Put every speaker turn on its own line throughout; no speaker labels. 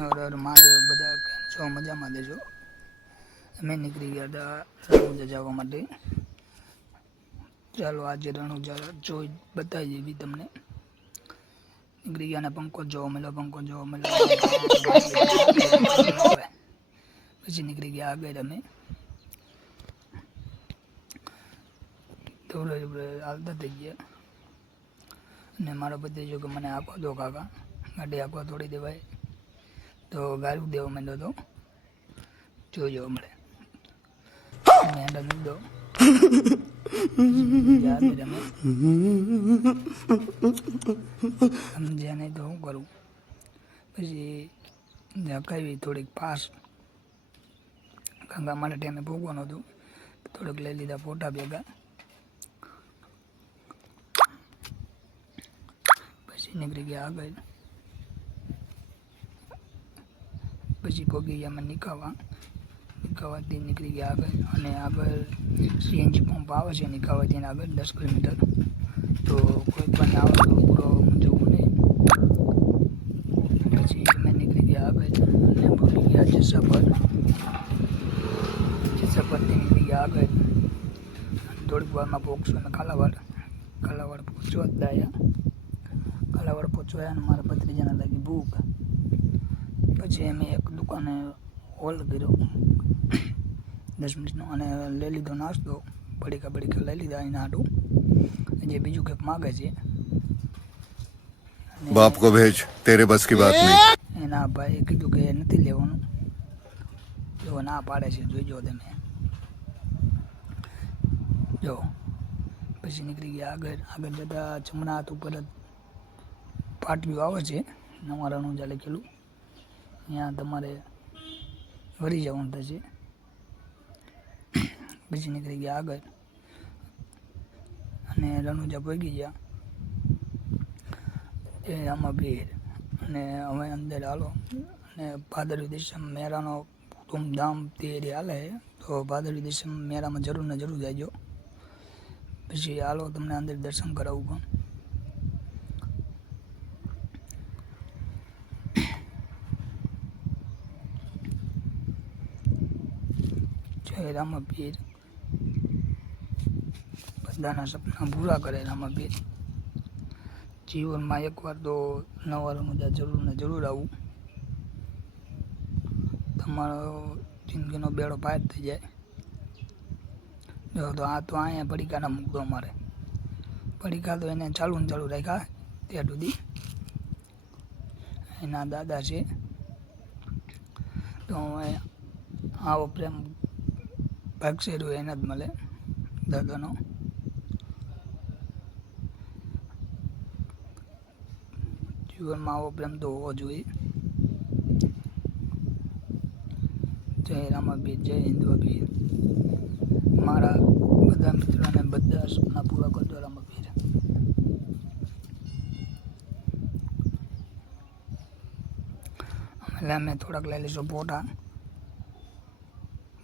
હર મહાદેવ બધા કેમ છો, મજામાં દેજો. અમે નીકળી ગયા હતા રણુજા જવા માટે. ચાલો આજે રણુજા જોઈ બતાવી દેવી તમને. નીકળી ગયા ને પંખો જોવા મળ્યો પંખો જોવા મળ્યો. પછી નીકળી ગયા આગળ અમે. થોડો હાલતા થઈ ગયા. અને મારો જો કે મને આપો દો કાકા. ગાડી આપવા થોડી દેવાય. તો ગાળું દેવો માંડ્યો તો. જોજો હમણે. અને હેન્ડલ મૂકી દો. સમજ્યા નહીં તો શું કરું? પછી ધકાવી થોડીક પાસ. ગંગા મારા ટાઈમે ભોગવાનું હતું. થોડુંક લઈ લીધા ફોટા ભેગા. પછી નીકળી ગયા આગળ. પછી પગી ગયા અમે નિકાવા. નિકાવાથી નીકળી ગયા આગળ. અને આગળ સીએનજી પંપ આવે છે નિકાવાથી આગળ દસ કિલોમીટર. તો કોઈ પણ આવે તો પૂરો જવું નહીં પછી અમે નીકળી ગયા આગળ. અને પગી ગયા જસા પર જસા પરથી નીકળી ગયા આગળ. થોડીક વારમાં પહોંચશું અમે કાલાવાડ કાલાવાડ પહોંચવા જ દાયા કાલાવાડ પહોંચવાયા અને મારા ભત્રીજાને લાગી ભૂખ. પછી અમે એક દુકાને હોલ કર્યો. દસ મિનિટનો. અને લઈ લીધો નાસ્તો. પડીકા પડીકા લઈ લીધા એના હાટું. જે બીજું કંઈક માગે છે.
બાપ કો ભેજ. તેરે બસ કી બાત નહીં.
એના ભાઈએ કીધું કે નથી લેવાનું. જો ના પાડે છે જોઈજો તમે. જો. પછી નીકળી ગયા આગળ. આગળ જતા જમણા હાથ ઉપર પાટિયું આવે છે. નવારાનું જ્યાં લખેલું. ત્યાં તમારે વળી જવાનું થશે પછી નીકળી ગયા આગળ. અને રણુજા પહોંચી ગયા. એ આમાં ભીડ. અને અમે અંદર હાલો. અને ભાદરવી દેશમ મેળાનો ધૂમધામથી એરી હાલે તો ભાદરવી દેશમ મેળામાં જરૂર ને જરૂર જાયજો પછી હાલો તમને અંદર દર્શન કરાવું પણ. જય રામાપીર બધાના સપના પૂરા કરે રામાપીર જીવનમાં એકવાર તો નવા મજા જરૂર ને જરૂર આવું. તમારો જિંદગીનો બેડો પાર થઈ જાય. જો તો આ તો અહીંયા પડીકાના મૂકતો અમારે પડીકા તો એને ચાલુ ને ચાલુ રાખ્યા ત્યાં સુધી. એના દાદા છે. તો આવો પ્રેમ ભાગશે રહ્યો એના જ મળે દાદાનો જીવનમાં આવો પ્રેમ તો હોવો જોઈએ. જય રામાભી જય હિન્દુઆબીર મારા બધા મિત્રોને બધા સપના પૂરા કરતો રામાભીર અમે થોડાક લઈ લઈશું ફોટા.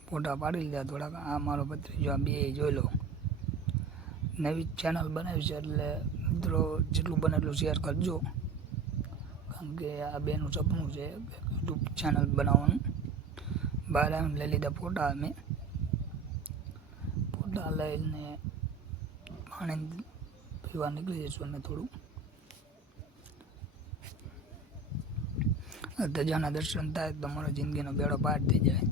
ફોટા પાડી લીધા થોડાક. આ મારો ભત્રીજો, આ બે જોઈ લો. નવી ચેનલ બનાવી છે એટલે મિત્રો જેટલું બને એટલું શેર કરજો. કારણ કે આ બેનું સપનું છે યુટ્યુબ ચેનલ બનાવવાનું. બહાર આવીને લઈ લીધા ફોટા અમે. ફોટા લઈને પાણી પીવા નીકળી જઈશું અમે થોડું. ધજાના દર્શન થાય તો તમારો જિંદગીનો બેડો પાર થઈ જાય.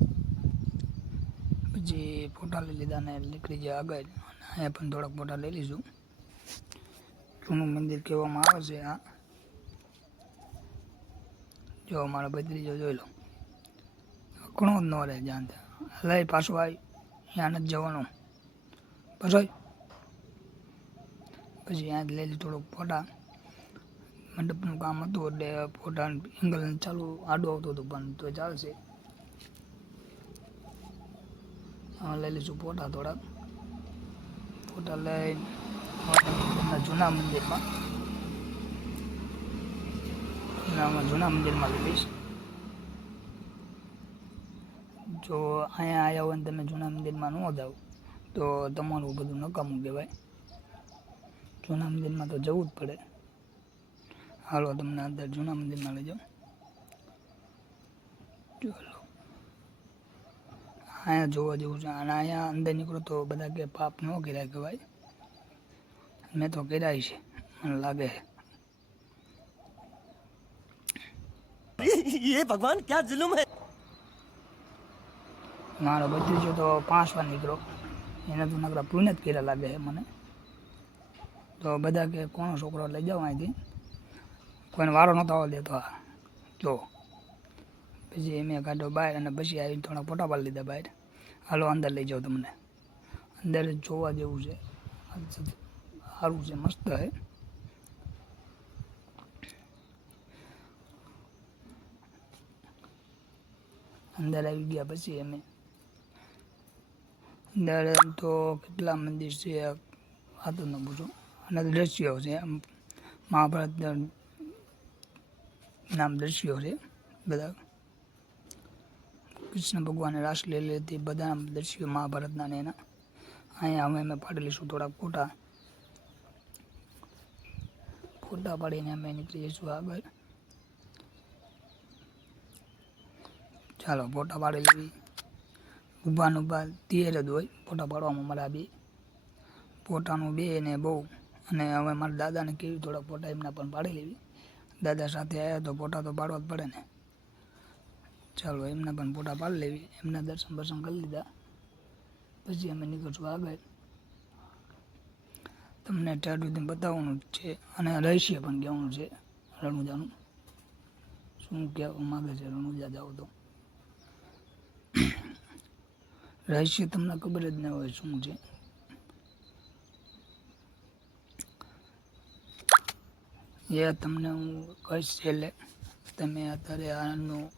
પછી ફોટા લઈ લીધા ને નીકળી જે આગળ. અહીંયા પણ થોડાક ફોટા લઈ લઈશું જૂનું મંદિર કહેવામાં આવે છે આ. જો મારા ભત્રીજો જોઈ લો. ઘણો જ ન રહે જ્યાં ત્યાં. લઈ પાછું આવી ત્યાં નથી જવાનું. પછી પછી ત્યાં લઈ લીધું થોડુંક ફોટા. મંડપનું કામ હતું એટલે ફોટા એંગલ ચાલુ આડું આવતું હતું પણ તો ચાલશે હા લઈ લઈશું ફોટા થોડાક. ફોટા લઈ જૂના મંદિરમાં. જૂના મંદિરમાં લઈ લઈશ. જો અહીંયા આવ્યા હોય ને તમે જૂના મંદિરમાં ન જાઓ, તો તમારું બધું નકામું કહેવાય. જૂના મંદિરમાં તો જવું જ પડે. હાલો, તમને અંદર જૂના મંદિરમાં લઈ જાઓ અહીંયા જોવા જેવું છે. અને અહીંયા અંદર નીકળો તો બધા કે પાપ ન કર્યા કહેવાય. મેં તો કર્યા છે. મને લાગે છે.
ભગવાન ક્યાં જુલુમ હે?
મારો ભત્રીજો તો પાંચ વાર નીકળો. એને તો નકરા પુણ્ય જ કર્યા લાગે છે મને. તો બધા કે કોનો છોકરો લઈ જાઓ અહીંથી? કોઈને વારો નહોતો આવવા દેતો આ. જો. પછી મેં કાઢ્યો બહાર અને પછી આવીને થોડા ફોટા પાડી લીધા બહાર હાલો, અંદર લઈ જાઓ તમને. અંદર જોવા જેવું છે. સારું છે, મસ્ત છે અંદર આવી ગયા પછી અમે. અંદર તો કેટલા મંદિર છે, આ તો ન પૂછો. અને દ્રશ્યો છે મહાભારત નામ દ્રશ્યો છે, બધા. કૃષ્ણ ભગવાને રાસ લીલી હતી બધા દર્શિયો મહાભારતના ને એના. અહીંયા અમે અમે પાડી લઈશું થોડાક ફોટા. ફોટા પાડીને અમે નીકળી જઈશું આગળ. ચાલો, ફોટા પાડી લેવી ઊભાને ઊભા તેર જ હોય, ફોટા પાડવામાં મારા બે. ફોટાનું બે ને બહુ. અને હવે મારા દાદાને કેવી થોડા ફોટા એમના પણ પાડી લેવી. દાદા સાથે આવ્યા તો ફોટા તો પાડવા જ પડે ને. ચાલો, એમના પણ ફોટા પાડી લેવી. એમના દર્શન બર્શન કરી લીધા. પછી અમે નીકળશું આગળ. તમને ટેટ સુધી બતાવવાનું છે. અને રહસ્ય પણ કહેવાનું છે, રણુજાનું. શું કહેવા માગે છે રણુજા, જાઓ તો. રહસ્ય તમને ખબર જ ન હોય શું છે. એ તમને હું કહીશ છેલ્લે. તમે અત્યારે આનો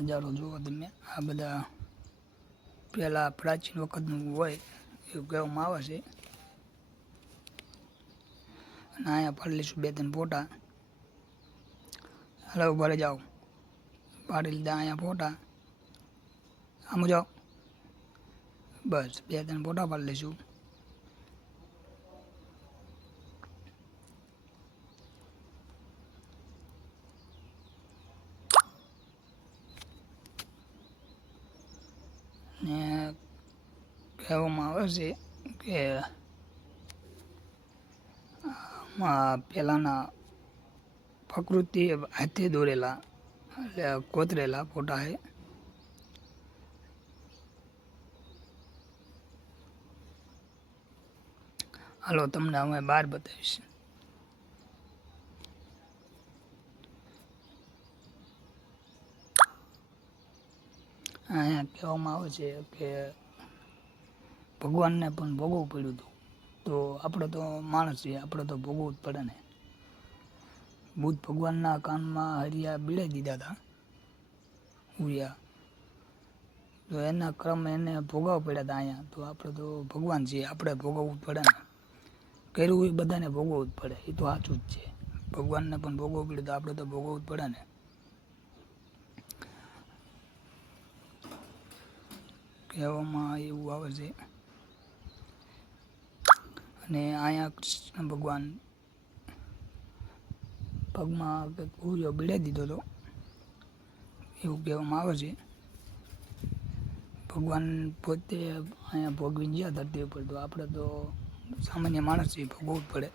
નજારો જુઓ તમે. આ બધા પહેલાં પ્રાચીન વખતનું હોય એવું કહેવામાં આવે છે. અને અહીંયા પાડી લઈશું બે ત્રણ ફોટા. હલો, ઊભા જાઓ. પાડી લીધા અહીંયા ફોટા. આમ જાઓ. બસ, બે ત્રણ ફોટા પાડી લઈશું. ને કહેવામાં આવે છે કે પહેલાંના પ્રકૃતિ હાથે દોરેલા, એટલે કોતરેલા ફોટા છે. હાલો, તમને અમે બહાર બતાવીશ. અહીંયા કહેવામાં આવે છે કે ભગવાનને પણ ભોગવવું પડ્યું હતું. તો આપણે તો માણસ છીએ, આપણે તો ભોગવવું જ પડે ને. બુદ્ધ ભગવાનના કાનમાં હરિયા બીડાઈ દીધા હતા ઉરિયા તો એના ક્રમ એને ભોગવવા પડ્યા હતા અહીંયા. તો આપણે તો ભગવાન છીએ, આપણે ભોગવવું જ પડે ને. કર્યું એ બધાને ભોગવવું જ પડે, એ તો સાચું જ છે. ભગવાનને પણ ભોગવવું પડ્યું તો આપણે તો ભોગવવું જ પડે ને. કહેવામાં એવું આવે છે. અને અહીંયા કૃષ્ણ ભગવાન પગમાં ઉરિયો બીડાઈ દીધો હતો. એવું કહેવામાં આવે છે. ભગવાન પોતે અહીંયા ભોગવીને ગયા ધરતી ઉપર. તો આપણે તો સામાન્ય માણસ છે ભોગવવું પડે.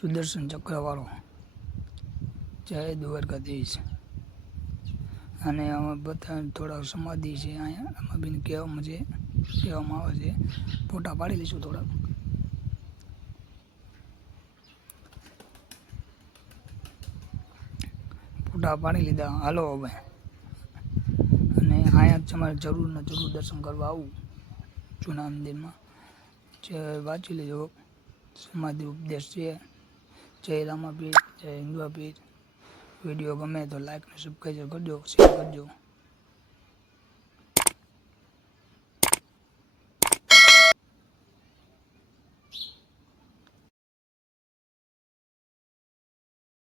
સુદર્શન ચક્રવાળો. જય દ્વારકાધીશ. અને બધા થોડા સમાધિ છે અહીંયા. આમાં બી કહેવામાં છે કહેવામાં આવે છે, ફોટા પાડી લઈશું થોડાક. ફોટા પાડી લીધા. હાલો હવે. અને અહીંયા જ તમારે જરૂર ને જરૂર દર્શન કરવા આવું જૂના મંદિરમાં. જે વાંચી લેજો. સમાધિ ઉપદેશ છે. જય રામાપીર, જય હિન્દુઆપીર. વીડિયો ગમે તો લાઈક ને સબસ્ક્રાઈબ કરજો શેર કરજો.